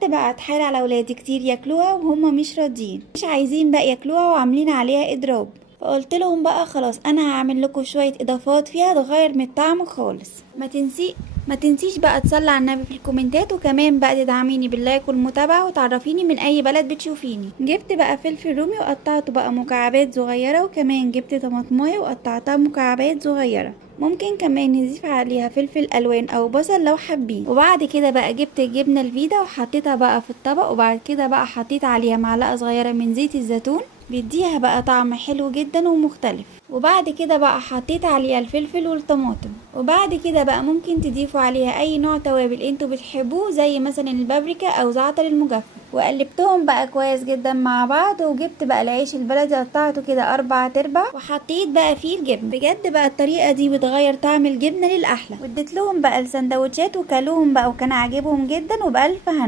قعدت بقى اتحايل على ولادي كتير ياكلوها وهم مش راضيين، مش عايزين بقى ياكلوها وعاملين عليها اضراب. فقلت لهم بقى خلاص انا هعمل لكم شويه اضافات فيها تغير من الطعم خالص. ما تنسيش بقى تصلي على النبي في الكومنتات، وكمان بقى تدعميني باللايك والمتابعه وتعرفيني من اي بلد بتشوفيني. جبت بقى فلفل رومي وقطعته بقى مكعبات صغيره، وكمان جبت طماطمايه وقطعتها مكعبات صغيره. ممكن كمان نضيف عليها فلفل الوان او بصل لو حابين. وبعد كده بقى جبت الجبنه الفيدا وحطيتها بقى في الطبق، وبعد كده بقى حطيت عليها معلقه صغيره من زيت الزيتون، بيديها بقى طعم حلو جدا ومختلف. وبعد كده بقى حطيت عليها الفلفل والطماطم. وبعد كده بقى ممكن تضيفوا عليها اي نوع توابل انتوا بتحبوه، زي مثلا البابريكا او زعتر المجفف. وقلبتهم بقى كويس جدا مع بعض، وجبت بقى العيش البلدي قطعته كده 4/4 وحطيت بقى فيه الجبن. بجد بقى الطريقه دي بتغير طعم الجبنه للاحلى. واديت لهم بقى السندوتشات وكلوهم بقى وكان عاجبهم جدا، وبألف هنا.